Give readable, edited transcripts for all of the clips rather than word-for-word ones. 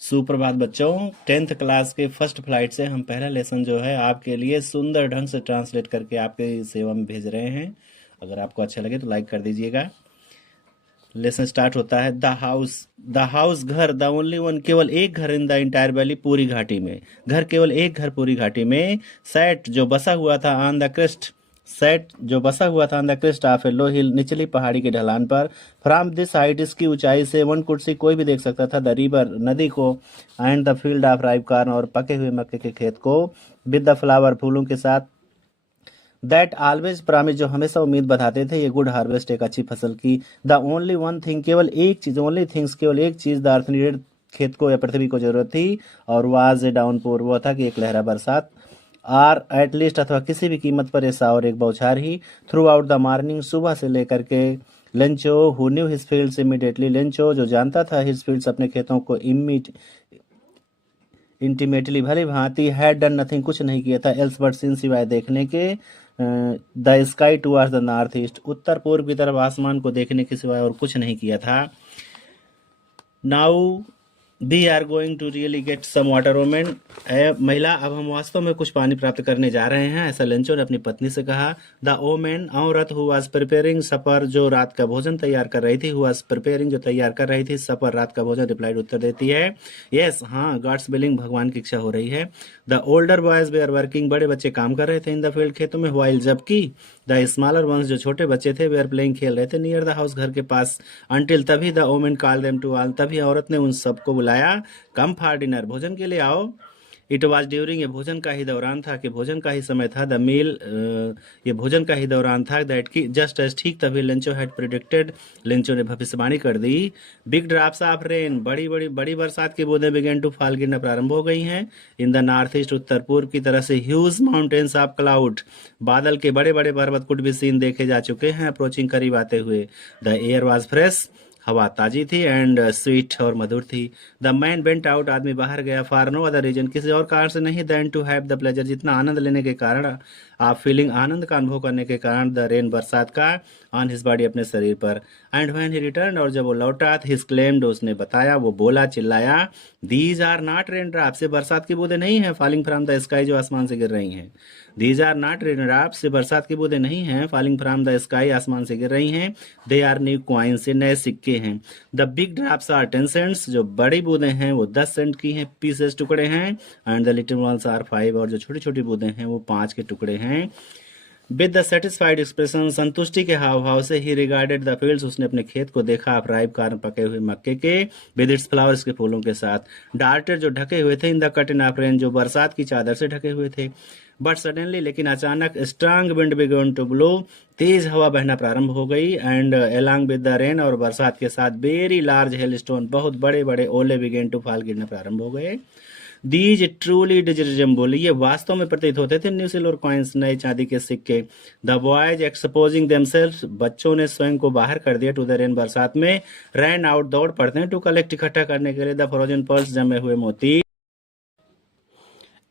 सुप्रभात बच्चों। 10th class के फर्स्ट फ्लाइट से हम पहला लेसन जो है आपके लिए सुंदर ढंग से ट्रांसलेट करके आपके सेवा में भेज रहे हैं। अगर आपको अच्छा लगे तो लाइक कर दीजिएगा। लेसन स्टार्ट होता है। द हाउस घर, द ओनली वन, केवल एक घर इन द इंटायर वैली, पूरी घाटी में। घर, केवल एक घर पूरी घाटी में। सेट, जो बसा हुआ था, ऑन द क्रेस्ट, सेट जो बसा हुआ था ऑन द क्रेस्ट ऑफ ए लो हिल, निचली पहाड़ी की ढलान पर। फ्रॉम दिस हाइट, इसकी ऊंचाई से, वन कुड सी, कोई भी देख सकता था, द रिवर, नदी को, and the field of ripe corn, और पके हुए मक्के के खेत को, विद द फ्लावर, फूलों के साथ, दैट ऑलवेज प्रॉमिस, जो हमेशा उम्मीद बताते थे, ये गुड हार्वेस्ट, एक अच्छी फसल की। द ओनली वन थिंग, केवल एक चीज, ओनली थिंग्स, केवल एक चीज, द अर्थ नीडेड, खेत को या पृथ्वी को जरूरत थी, और वाज ए डाउनपोर, वो था कि एक लहरा बरसात, आर एट लीस्ट, अथवा किसी भी कीमत पर, ऐसा और एक बौछार ही, थ्रू आउट द मॉर्निंग, सुबह से लेकर के। Lencho who knew his fields immediately, Lencho जो जानता था हिज फील्ड्स, अपने खेतों को, इंटीमेटली, भली भांति, हैड डन नथिंग, कुछ नहीं किया था, एल्स बट सिंस, सिवाय देखने के, the sky towards the north east, उत्तर पूर्व की तरफ आसमान को देखने के सिवाय और कुछ नहीं किया था। Now we are going to really get some water women, महिला, अब हम वास्तव में कुछ पानी प्राप्त करने जा रहे हैं, ऐसा लेंचो ने अपनी पत्नी से कहा। द ओमेन, औरत, हु वाज प्रिपेयरिंग सपर, जो रात का भोजन तैयार कर रही थी, हु वाज प्रिपेयरिंग, जो तैयार कर रही थी, सपर, रात का भोजन, रिप्लाइड, उत्तर देती है, यस, हाँ, गॉड्स विलिंग, भगवान की इच्छा हो रही है। The older boys they are working, बड़े बच्चे काम कर रहे थे, इन द फील्ड, खेतों में, व्हाइल, जबकि द स्मॉलर वंस, जो छोटे बच्चे थे, वे आर प्लेइंग, खेल रहे थे, नियर द हाउस, घर के पास, अंटिल, तभी, the woman call them to all, तभी औरत ने उन सबको बुलाया, कम फॉर डिनर, भोजन के लिए आओ। इट वॉज ड्यूरिंग, ये भोजन का ही दौरान था, कि भोजन का ही समय था, द मील, ये भोजन का ही दौरान था, दैट की, जस्ट एज, ठीक तभी, लेंचो हैड प्रिडिक्टेड, लेंचो ने भविष्यवाणी कर दी, बिग ड्रॉप्स ऑफ रेन, बड़ी बड़ी बड़ी बरसात की बूंदें बिगेन टू फॉल, गिरना प्रारंभ हो गई हैं, इन द नॉर्थ ईस्ट, उत्तर पूर्व की तरह से, ह्यूज माउंटेन्स ऑफ क्लाउड, बादल के बड़े बड़े पर्वत, कुड भी सीन, देखे जा चुके हैं, अप्रोचिंग, करीब आते हुए। द एयर वॉज फ्रेश, हवा ताजी थी, एंड स्वीट, और मधुर थी। द मैन वेंट आउट, आदमी बाहर गया, फॉर नो अदर रीजन, किसी और कारण से नहीं, than to have the pleasure, जितना आनंद लेने के कारण, आप फीलिंग, आनंद का अनुभव करने के कारण, द रेन, बरसात का, ऑन हिज बॉडी, अपने शरीर पर। एंड व्हेन ही रिटर्न, और जब वो लौटा, हिज क्लेम्ड, उसने बताया, वो बोला, चिल्लाया, these are not rain drops, ये बरसात की बूंदें नहीं है, फॉलिंग फ्रॉम द स्काई, जो आसमान से गिर रही हैं। These are not rain drops, ये बरसात की बूंदें नहीं हैं, फॉलिंग फ्रॉम द स्काई, आसमान से गिर रही हैं। दे आर न्यू कॉइन्स, ये नए सिक्के हैं। The big drops are 10 cents, जो बड़ी बूंदें हैं वो 10 सेंट की हैं, पीसेस, टुकड़े हैं। And the little ones are 5, और जो छोटी छोटी बूंदें हैं वो 5 के टुकड़े हैं। विद द सेटिस्फाइड एक्सप्रेशन, संतुष्टि के हाव भाव से, ही रिगार्डेड द फील्ड्स, उसने अपने खेत को देखा, आप राइप कारण, पके हुए मक्के के, विद इट्स फ्लावर्स, के फूलों के साथ। डार्टेड, जो ढके हुए थे, in the curtain of rain, जो बरसात की चादर से ढके हुए थे। बट सडनली, लेकिन अचानक, strong wind began to blow, तेज हवा बहना प्रारंभ हो गई, and along with the rain, और बरसात के साथ, वेरी लार्ज हेल स्टोन, बहुत बड़े बड़े ओले, बिगेन टू फॉल, गिरना प्रारंभ हो गए। दीज ट्रूली डिड रिजेंबल, ये वास्तव में प्रतीत होते थे, न्यू सिल्वर कॉइन्स, नए चांदी के सिक्के। द बॉयज एक्सपोजिंग देमसेल्व्स, बच्चों ने स्वयं को बाहर कर दिया, टू द रेन, बरसात में। रैन आउट, दौड़ पड़ते हैं, टू कलेक्ट, इकट्ठा करने के लिए, द फ्रोजन पर्ल्स, जमे हुए मोती।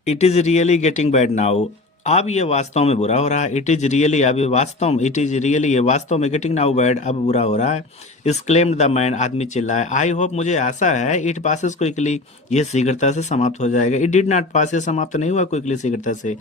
It is really getting bad now, अब ये वास्तव में बुरा हो रहा है। इट इज रियली, अब ये वास्तव में, इट इज रियली, ये वास्तव में, गेटिंग नाउ बैड, अब बुरा हो रहा है। एक्सक्लेम्ड द मैन, आदमी चिल्लाया। आई होप, मुझे आशा है, इट पासेस क्विकली, ये शीघ्रता से समाप्त हो जाएगा। इट डिड नॉट पास, ये समाप्त नहीं हुआ क्विकली, शीघ्रता से।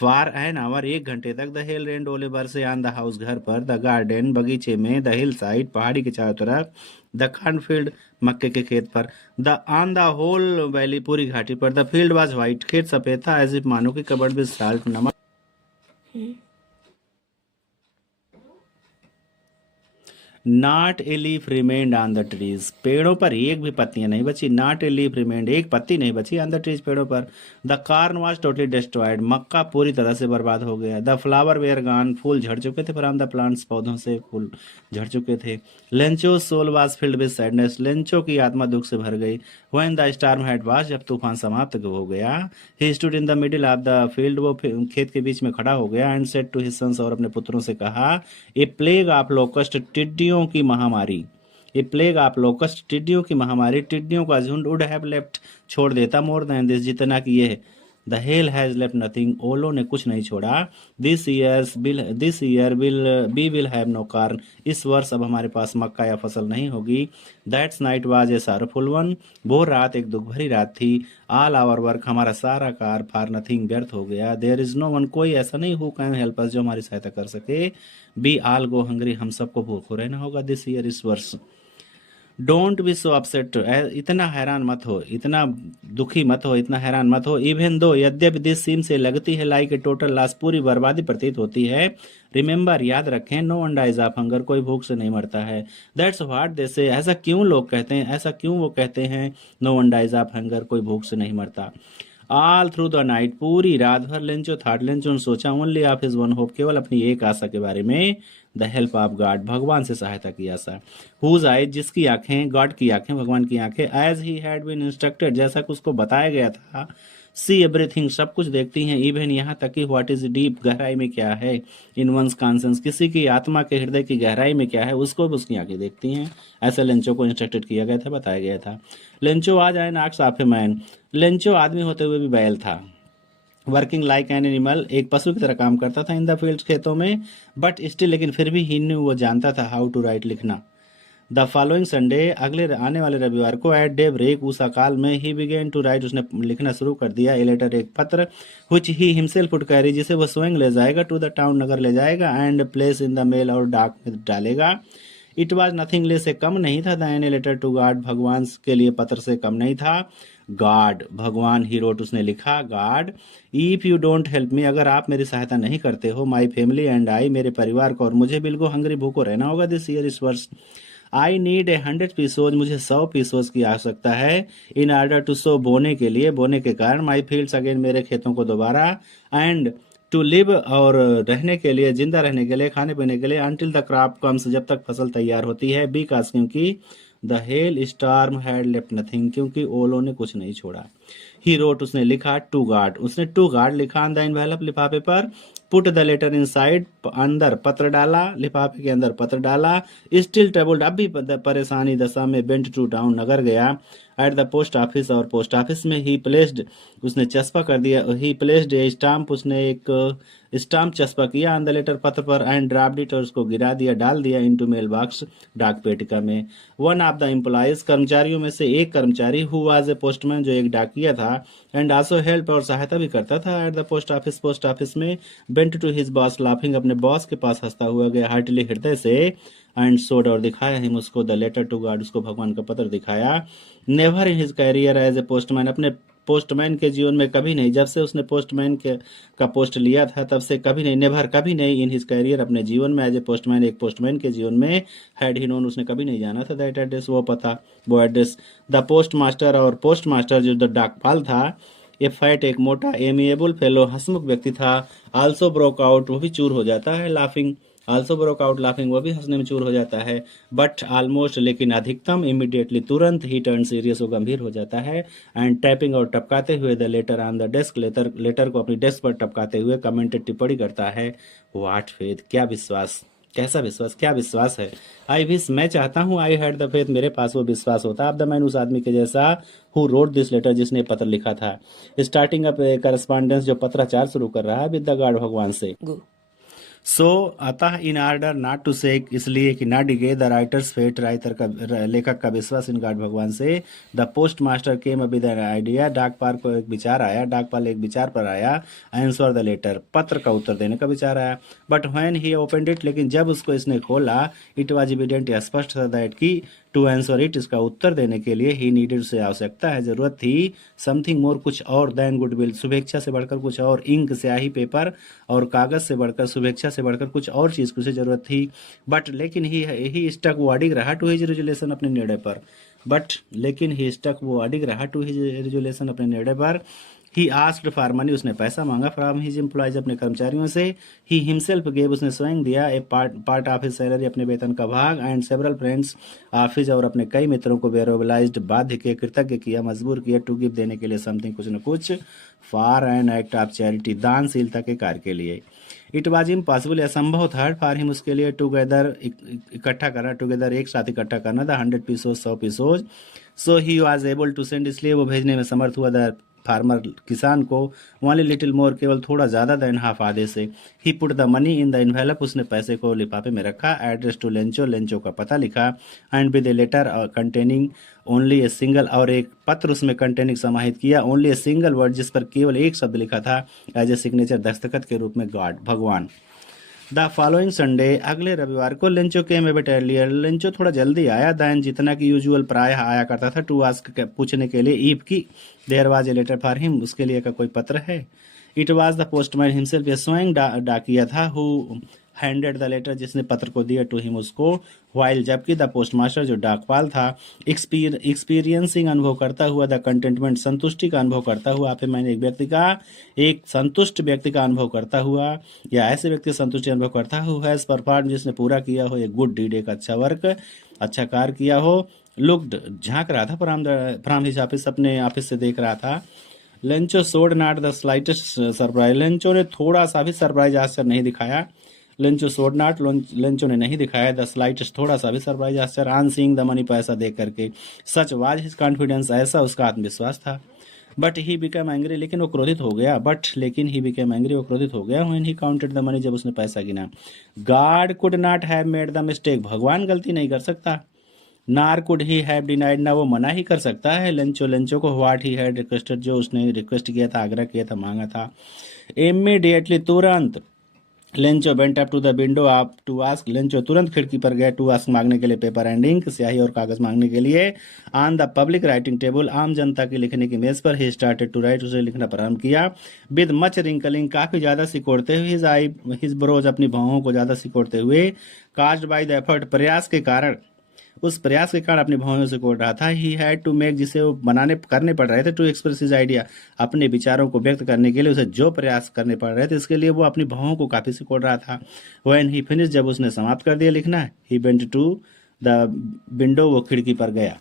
फॉर एन आवर, 1 घंटे तक, द हेल रेन, ओले बरसे, ऑन द हाउस, घर पर, द गार्डन, बगीचे में, द हिल साइड, पहाड़ी के चारों तरफ, द कॉर्नफील्ड, मक्के के खेत पर, the on the whole valley, पूरी घाटी पर, द फील्ड वाज व्हाइट, खेत सफेद था, एज इफ, मानो कि कवर्ड विद साल्ट, नमक, not a leaf remained on the trees, पेड़ों पर एक भी पत्तियां नहीं बची। नॉट ए लीफ रिमेंड, एक पत्ती नहीं बची, ऑन द ट्रीज, पेड़ों पर। The corn was totally destroyed, मक्का पूरी तरह से बर्बाद हो गया। द फ्लावर वेयर गॉन, फूल झड़ चुके थे, फ्रॉम द प्लांट्स, पौधों से फूल झड़ चुके थे। Lencho soul was filled with sadness, Lencho की आत्मा दुख से भर गई। When the storm had pass, जब तूफान समाप्त हो गया। He stood in the middle of the field, वो खेत के बीच में खड़ा हो गया। And said to his sons, और अपने पुत्रों से कहा, ए प्लेग ऑफ लोकस्ट, टिड्डियों की महामारी, ए प्लेग ऑफ लोकस्ट, टिड्डियों की महामारी, टिड्डियों का झुंड, वुड हैव लेफ्ट, छोड़ देता, मोर देन दिस, जितना कि ये the hail has left nothing, ओलो ने कुछ नहीं छोड़ा। This year will have no corn, इस वर्ष अब हमारे पास मक्का या फसल नहीं होगी। That's night was a sorrowful one, वो रात एक दुख भरी रात थी। ऑल आवर वर्क, हमारा सारा कार फॉर नथिंग, व्यर्थ हो गया। देयर इज नो वन, कोई ऐसा नहीं हु कैन हेल्प अस, जो हमारी सहायता कर सके। बी ऑल गो हंग्री, हम सबको भूखो रहना होगा दिस ईयर, इस वर्ष। डोंट बी सो अपसेट, इतना हैरान मत हो, इतना दुखी मत हो, इतना हैरान मत हो। इवन दो, यद्यपि दिस सीम से लगती है लाइक ए टोटल लॉस, पूरी बर्बादी प्रतीत होती है। रिमेंबर, याद रखें, no one dies of hunger, कोई भूख से नहीं मरता है। दैट्स व्हाट दे से, ऐसा क्यों लोग कहते हैं, ऐसा क्यों वो कहते हैं, no one dies of hunger, कोई भूख से नहीं मरता। ऑल थ्रू द नाइट, पूरी रात भर लेंचो थॉट, लेंचो सोचा, only of his one hope, केवल अपनी एक आशा के बारे में। द हेल्प ऑफ गॉड, भगवान से सहायता की आशा। हुज आइज, जिसकी आंखें, गॉड की आंखें, भगवान की आंखें। As he had been instructed, जैसा कि उसको बताया गया था। सी एवरीथिंग, सब कुछ देखती हैं। इवन यहाँ तक कि व्हाट इज डीप, गहराई में क्या है। इन वंस कॉन्सेंस, किसी की आत्मा के हृदय की गहराई में क्या है, उसको भी उसकी आंखें देखती हैं। ऐसा लेंचो को इंस्ट्रक्टेड किया गया था, बताया गया था। लेंचो आज आए नाक्स ऑफ ए मैन, लेंचो आदमी होते हुए भी बैल था। वर्किंग लाइक एन एनिमल, एक पशु की तरह काम करता था। इन द फील्ड, खेतों में। बट स्टिल, लेकिन फिर भी, ही न्यू, वो जानता था, हाउ टू राइट, लिखना। द फॉलोइंग संडे, अगले आने वाले रविवार को, एट डे ब्रेक, उस अकाल में, ही बिगेन टू राइट, उसने लिखना शुरू कर दिया। ए लेटर, एक पत्र। विच ही हिमसेल्फ वुड कैरी, जिसे वो स्वयं ले जाएगा। टू द टाउन, नगर ले जाएगा। And place in the mail, और डाक में डालेगा। इट वॉज नथिंग लेस, से कम नहीं था। The an a letter to God, भगवान के लिए पत्र से कम नहीं था। गॉड, भगवान, ही रोट, उसने लिखा। God, if you don't help me, अगर आप मेरी सहायता नहीं करते हो, माई फैमिली एंड आई, मेरे परिवार को और मुझे, बिल्कुल हंगरी, भूखो रहना होगा दिस ईयर, इस वर्ष। आई नीड 100 पीसोज, मुझे 100 पीसोज की आवश्यकता है। इन ऑर्डर टू सो, बोने के लिए, बोने के कारण। माई फील्ड्स अगेन, मेरे खेतों को दोबारा। एंड टू लिव, और रहने के लिए, जिंदा रहने के लिए, खाने पीने के लिए। अनटिल द क्रॉप कम्स, जब तक फसल तैयार होती है। बिकॉज, क्योंकि। The hell storm had left nothing, क्योंकि ओलो ने कुछ नहीं छोड़ा। ही रोट, उसने लिखा। टू गार्ड, उसने टू गार्ड लिखा। ऑन द एनवेलप, लिफाफे पर। पुट द लेटर इनसाइड, अंदर पत्र डाला, लिफाफे के अंदर पत्र डाला। स्टिल ट्रबल्ड, अब भी परेशानी दशा में। बेंट टू टाउन, नगर गया। एट द पोस्ट ऑफिस, और पोस्ट ऑफिस में। ही प्लेस्ड, उसने चस्पा कर दिया। ही प्लेस्ड ए स्टाम्प, उसने एक स्टाम्प चस्पा किया। ऑन द लेटर, पत्र पर। एंड ड्राफ्ट इट, और उसको गिरा दिया, डाल दिया। इनटू मेल बॉक्स, डाक पेटिका में। वन ऑफ द एम्प्लॉइज, कर्मचारियों में से एक कर्मचारी। हु वाज ए पोस्टमैन, जो एक डाकिया था। एंड आल्सो हेल्प, और सहायता भी करता था। At the post office, post office में। Went to his boss, laughing, अपने बॉस के पास हंसता हुआ गया। हार्टली, हृदय से। एंड सोड, और दिखाया हिम, उसको। द लेटर टू गॉड, उसको भगवान का पत्र दिखाया। Never in his career as a postman, अपने पोस्टमैन के जीवन में कभी नहीं, जब से उसने पोस्टमैन के का पोस्ट लिया था, तब से कभी नहीं। नेवर, कभी नहीं। इन हिज कैरियर, अपने जीवन में। एज ए पोस्टमैन, एक पोस्टमैन के जीवन में। हैड ही नोन, उसने कभी नहीं जाना था। दैट एड्रेस, वो पता, वो एड्रेस। द पोस्ट मास्टर, और पोस्ट मास्टर जो द डाकपाल था। ए फैट, एक मोटा। एमिएबल फेलो, हंसमुख व्यक्ति था। आल्सो ब्रोक आउट, वो भी चूर हो जाता है। Laughing, also broke out laughing, वो भी हंसने में चूर हो जाता है। बट ऑलमोस्ट, लेकिन अधिकतम। इमीडिएटली, तुरंत। ही टर्न सीरियस, वो गंभीर हो जाता है। एंड टैपिंग, और टपकाते हुए। The letter on the desk, letter को अपनी डेस्क पर टपकाते हुए। कमेंटेड, टिप्पणी करता है। व्हाट फेथ, क्या विश्वास, कैसा विश्वास, क्या विश्वास है। आई विश, मैं चाहता हूँ। आई हैड द फेथ, मेरे पास वो विश्वास होता। ऑफ द मैन, उस आदमी के जैसा। हु रोट दिस लेटर, जिसने पत्र लिखा था। स्टार्टिंग अप करस्पॉन्डेंस, जो पत्राचार शुरू कर रहा है विद द गॉड, भगवान से। सो अतः, in order not to shake, इसलिए कि ना डिगे द राइटर्स फेट, राइटर का, लेखक का विश्वास इन गॉड, भगवान से। The post master came with an idea, डाकपाल को एक विचार आया, डाकपाल एक विचार पर आया। आंसर द लेटर, पत्र का उत्तर देने का विचार आया। But when he opened it, लेकिन जब उसको इसने खोला। इट वाज एविडेंट, स्पष्ट था। दैट की टू आंसर इट, इसका उत्तर देने के लिए। ही नीडेड, से आवश्यकता है, जरूरत थी। समथिंग मोर, कुछ और। देन गुडविल, शुभेच्छा से बढ़कर कुछ और। इंक, स्याही, पेपर और कागज से बढ़कर, शुभेच्छा से बढ़कर कुछ और चीज की उसे जरूरत थी। बट, लेकिन ही स्टक, वो अडिग रहा। टू हिज रिजोल्यूशन, अपने निर्णय पर। बट, लेकिन ही स्टक, वो अडिग रहा। टू हिज रिजोल्यूशन, अपने निर्णय पर। ही आस्क्ड फॉर मनी, उसने पैसा मांगा। फ्रॉम हिज एम्प्लॉयज, अपने कर्मचारियों से। ही हिमसेल्फ गेव, उसने स्वयं दिया। ए पार्ट ऑफ हिज सैलरी, अपने वेतन का भाग। And several friends of his, और अपने कई मित्रों को वेरोबलाइज्ड, बाध्य किया, कृतज्ञ किया, मजबूर किया। टू गिव, देने के लिए। समथिंग, कुछ न कुछ। For an act of charity, दानशीलता के कार्य के लिए। इट वॉज इम्पॉसिबल, असंभव था। फॉर हिम, उसके लिए। टूगेदर, इकट्ठा करना। टूगेदर, एक साथ इकट्ठा करना। The 100 pesos, 100 pesos. So he was able to send, इसलिए वो भेजने में समर्थ हुआ। द फार्मर किसान को ओनली लिटिल मोर केवल थोड़ा ज़्यादा देन हाफ आधे से। He put the money in the envelope उसने पैसे को लिफाफे में रखा। एड्रेस टू लेंचो लेंचो का पता लिखा। And with a letter containing only a single और एक पत्र उसमें कंटेनिंग समाहित किया। ओनली ए सिंगल वर्ड जिस पर केवल एक शब्द लिखा था एज ए सिग्नेचर दस्तखत के रूप में गॉड भगवान। द फॉलोइंग संडे अगले रविवार को लेंचो केम ए बिट अर्लियर लेंचो थोड़ा जल्दी आया दैन जितना कि यूजुअल प्राय आया करता था टू आस्क पूछने के लिए ईव की there was a letter for him उसके लिए का कोई पत्र है। It was the postman himself ये स्वयं डाकिया था हु हैंडेड द लेटर जिसने पत्र को दिया टू हिम उसको। वाइल जबकि द पोस्टमास्टर जो डाकपाल था एक्सपीरियंसिंग अनुभव करता हुआ द कंटेंटमेंट संतुष्टि का अनुभव करता हुआ। फिर मैंने एक व्यक्ति का एक संतुष्ट व्यक्ति का अनुभव करता हुआ या ऐसे व्यक्ति संतुष्टि अनुभव करता हु हैज परफॉर्म जिसने पूरा किया हो एक गुड डीड एक अच्छा वर्क अच्छा कार्य किया हो। लुक्ड झांक रहा था फ्रॉम हिज ऑफिस अपने ऑफिस से देख रहा था। लेंचो सोड not the slightest surprise Lencho ने थोड़ा सा भी सरप्राइज आश्चर्य नहीं दिखाया। लेंचो सोड नॉट लेंचो ने नहीं दिखाया द स्लाइटेस्ट थोड़ा सा भी सरप्राइज आश्चर्य ऑन सीइंग द मनी पैसा देख करके। सच वाज हिज कॉन्फिडेंस ऐसा उसका आत्मविश्वास था। बट ही बिकम एंग्री लेकिन वो क्रोधित हो गया। लेकिन ही बिकम एंग्री वो क्रोधित हो गया when he counted the money जब उसने पैसा गिना। God could not have made the mistake भगवान गलती नहीं कर सकता। नार कुड ही हैव डिनाइड ना वो मना ही कर सकता है लेंचो को व्हाट ही हैड रिक्वेस्टेड जो उसने रिक्वेस्ट किया था आग्रह किया था मांगा था। इमीडिएटली तुरंत Lencho went up to the window आप टू आस्क लेंचो तुरंत खिड़की पर गया टू आस्क मांगने के लिए पेपर एंड इंक स्याही और कागज मांगने के लिए। On the public writing table आम जनता के लिखने की मेज पर ही स्टार्टेड टू राइट उसे लिखना प्रारंभ किया। विद मच रिंकलिंग काफी ज्यादा सिकोड़ते हुए हिज ब्रोज अपनी भौहों को ज्यादा सिकोड़ते हुए। काज्ड बाय द एफर्ट प्रयास के कारण उस प्रयास के कारण अपनी भावनाओं से कोट रहा था। ही हैड टू मेक जिसे वो करने पड़ रहे थे टू एक्सप्रेस हिज आइडिया अपने विचारों को व्यक्त करने के लिए उसे जो प्रयास करने पड़ रहे थे इसके लिए वो अपनी भावों को काफी सिकोड़ रहा था। व्हेन ही फिनिश जब उसने समाप्त कर दिया लिखना he went to the window वो खिड़की पर गया।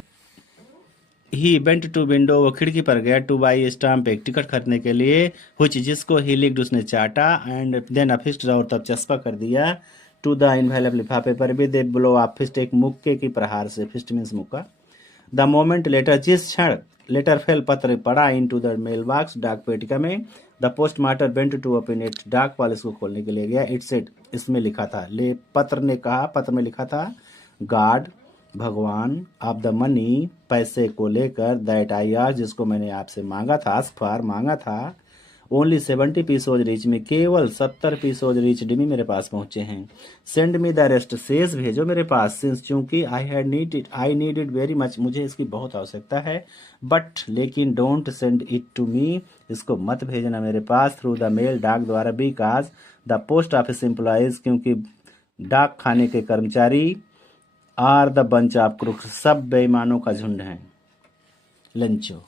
ही वेंट टू विंडो वो खिड़की पर गया टू बाई स्टाम्प एक टिकट खरीदने के लिए which जिसको ही लिक्ड उसने चाटा एंड देन अफिस्ट और तब चस्पा कर दिया टू द इनवेलप लिफाफे पर भी दे ब्लो ऑफ फिस्ट एक मुक्के की प्रहार से फिस्ट मीन्स मुक्का। द मोमेंट लेटर जिस क्षण लेटर फेल पत्र पड़ा into the mail box डाक पेटिका में। The post master went to open it डाक वाले इसको खोलने के लिए गया। इट सेड इसमें लिखा था पत्र ने कहा पत्र में लिखा था गॉड भगवान ऑफ द मनी पैसे को लेकर दैट आई आस्क्ड जिसको मैंने आपसे मांगा था आस्क फॉर मांगा था। ओनली 70 पीसोज रीच में केवल 70 पीसोज रीच डिमी मेरे पास पहुंचे हैं। सेंड मी द रेस्ट शेष भेजो मेरे पास सिंस चूंकि I need it very much मुझे इसकी बहुत आवश्यकता है। बट लेकिन don't send it to me इसको मत भेजना मेरे पास थ्रू द मेल डाक द्वारा because the post office employees क्योंकि डाक खाने के कर्मचारी are the bunch of crooks सब बेईमानों का झुंड है। लेंचो।